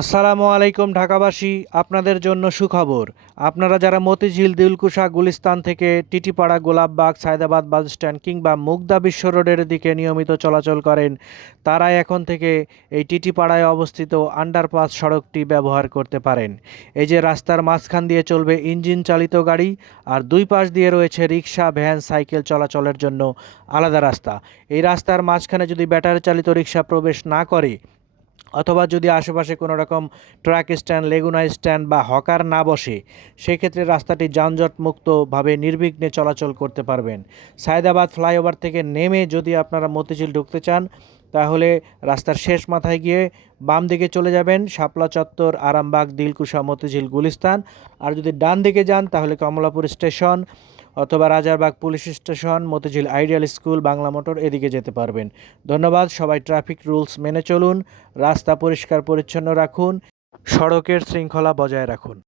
আসসালামু আলাইকুম, ঢাকাবাসী। আপনাদের জন্য সুখবর। আপনারা যারা মতিঝিল, দিলকুশা, গুলিস্তান থেকে টিটিপাড়া, গোলাপবাগ, সায়দাবাদ বাস স্ট্যান্ড কিংবা মুগদা বিশ্ব রোডের দিকে নিয়মিত চলাচল করেন তারা এখন থেকে এই টিটিপাড়ায় অবস্থিত আন্ডারপাস সড়কটি ব্যবহার করতে পারেন। এই যে রাস্তার মাঝখান দিয়ে চলবে ইঞ্জিন চালিত গাড়ি, আর দুই পাশ দিয়ে রয়েছে রিক্সা ভ্যান, সাইকেল চলাচলের জন্য আলাদা রাস্তা। এই রাস্তার মাঝখানে যদি ব্যাটারি চালিত রিক্সা প্রবেশ না করে অথবা যদি আশেপাশে কোনো রকম ট্রাক স্ট্যান্ড, লেগুনা স্ট্যান্ড বা হকার না বসে, সেক্ষেত্রে রাস্তাটি যানজটমুক্তভাবে নির্বিঘ্নে চলাচল করতে পারবেন। সায়দাবাদ ফ্লাইওভার থেকে নেমে যদি আপনারা মতিঝিল ঢুকতে চান, তাহলে রাস্তার শেষ মাথায় গিয়ে বাম দিকে চলে যাবেন শাপলা চত্বর, আরামবাগ, দিলকুশা, মতিঝিল গুলিস্তান। আর যদি ডান দিকে যান, তাহলে কমলাপুর স্টেশন অথবা Rajarbagh police station, Motijheel ideal school, Bangla motor এদিকে যেতে পারবেন। ধন্যবাদ, সবাই ট্রাফিক রুলস মেনে চলুন, রাস্তা পরিষ্কার পরিচ্ছন্ন রাখুন, সড়কের শৃঙ্খলা বজায় রাখুন।